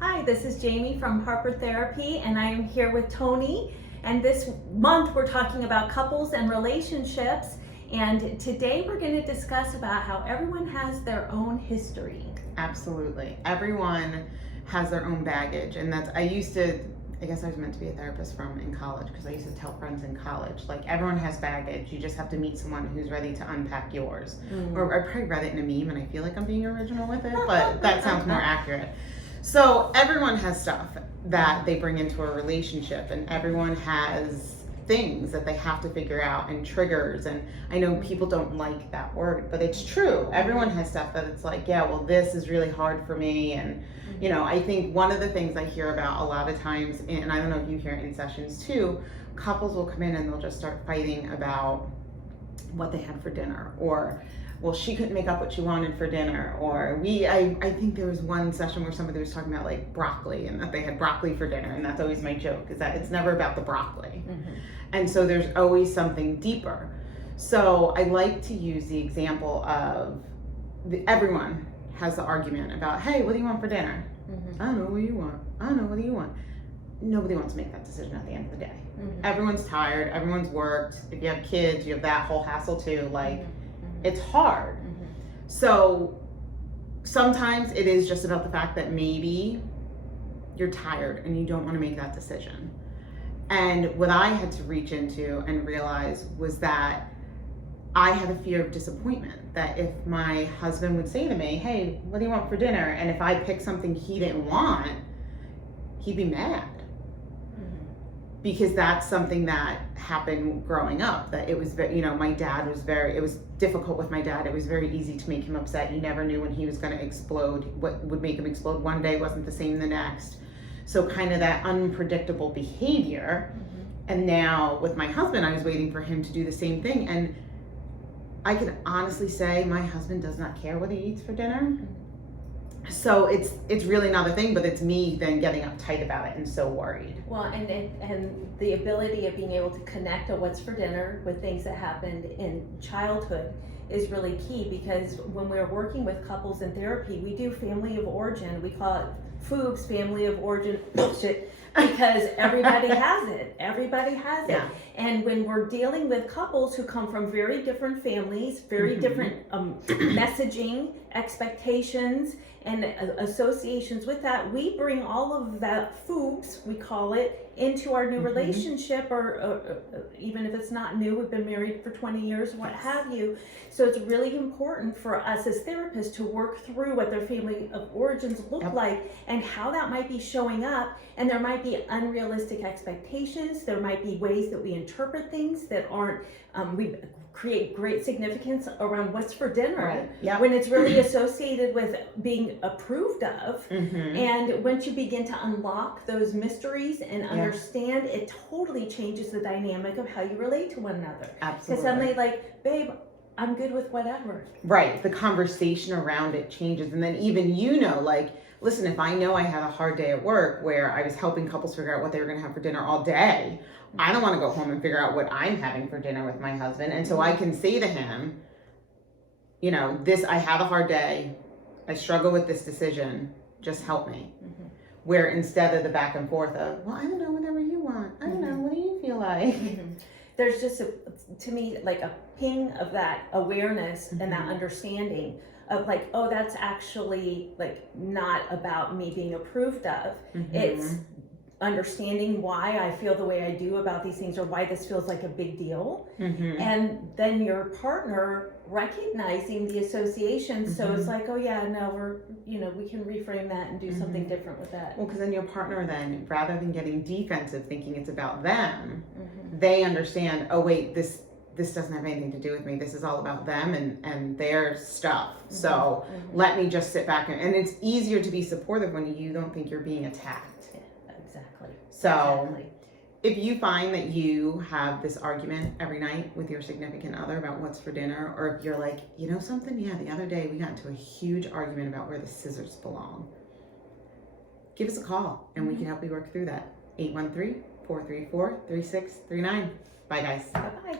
Hi, this is Jamie from Harper Therapy, and I am here with Tony. And this month we're talking about couples and relationships. And today we're going to discuss about how everyone has their own history. Absolutely. Everyone has their own baggage. And I guess I was meant to be a therapist in college, because I used to tell friends in college, like, everyone has baggage. You just have to meet someone who's ready to unpack yours. Or I probably read it in a meme and I feel like I'm being original with it, but that sounds more accurate. So everyone has stuff that they bring into a relationship, and everyone has things that they have to figure out, and triggers. And I know people don't like that word, but it's true. Everyone has stuff that it's like, yeah, well, this is really hard for me. And I think one of the things I hear about a lot of times, and I don't know if you hear it in sessions too, couples will come in and they'll just start fighting about what they had for dinner, or, well, she couldn't make up what she wanted for dinner, or I think there was one session where somebody was talking about like broccoli, and that they had broccoli for dinner, and that's always my joke, is that it's never about the broccoli. And so there's always something deeper. So I like to use the example of everyone has the argument about, hey, what do you want for dinner? I don't know, what do you want? I don't know, what do you want? Nobody wants to make that decision at the end of the day. Everyone's tired, everyone's worked. If you have kids, you have that whole hassle too. Like, it's hard. So sometimes it is just about the fact that maybe you're tired and you don't want to make that decision. And what I had to reach into and realize was that I had a fear of disappointment, that if my husband would say to me, hey, what do you want for dinner? And if I picked something he didn't want, he'd be mad. Because that's something that happened growing up, that it was, my dad was it was difficult with my dad. It was very easy to make him upset. You never knew when he was going to explode. What would make him explode one day wasn't the same the next. So kind of that unpredictable behavior. And now with my husband, I was waiting for him to do the same thing. And I can honestly say my husband does not care what he eats for dinner. So it's really not a thing, but it's me then getting uptight about it and so worried. Well, and the ability of being able to connect a what's for dinner with things that happened in childhood is really key, because when we're working with couples in therapy, we do family of origin. We call it FOOBS, family of origin bullshit, because everybody has it. Everybody has it. And when we're dealing with couples who come from very different families, very different messaging, expectations, and associations with that, we bring all of that FOOBS, we call it, into our new relationship, or even if it's not new, we've been married for 20 years, what have you. So it's really important for us as therapists to work through what their family of origins look like, and how that might be showing up. And there might be unrealistic expectations. There might be ways that we interpret things that aren't, we create great significance around what's for dinner, when it's really associated with being approved of. And once you begin to unlock those mysteries and understand, it totally changes the dynamic of how you relate to one another. Because suddenly, like, babe, I'm good with whatever. Right, the conversation around it changes. And then even, like, listen, if I know I had a hard day at work where I was helping couples figure out what they were going to have for dinner all day, I don't want to go home and figure out what I'm having for dinner with my husband. And so I can say to him, I had a hard day. I struggle with this decision. Just help me. Where instead of the back and forth of, well, I don't know, whatever you want. I don't know, what do you feel like? There's just, to me, like a ping of that awareness and that understanding of like, oh, that's actually like not about me being approved of. It's understanding why I feel the way I do about these things, or why this feels like a big deal. And then your partner recognizing the association. So it's like, oh yeah, no, we can reframe that and do something different with that. Well, because then your partner then, rather than getting defensive, thinking it's about them, they understand, oh wait, this doesn't have anything to do with me. This is all about them and their stuff. So let me just sit back. And it's easier to be supportive when you don't think you're being attacked. Exactly. So if you find that you have this argument every night with your significant other about what's for dinner, or if you're like, something, the other day we got into a huge argument about where the scissors belong, give us a call and we can help you work through that. 813-434-3639. Bye guys. Bye-bye.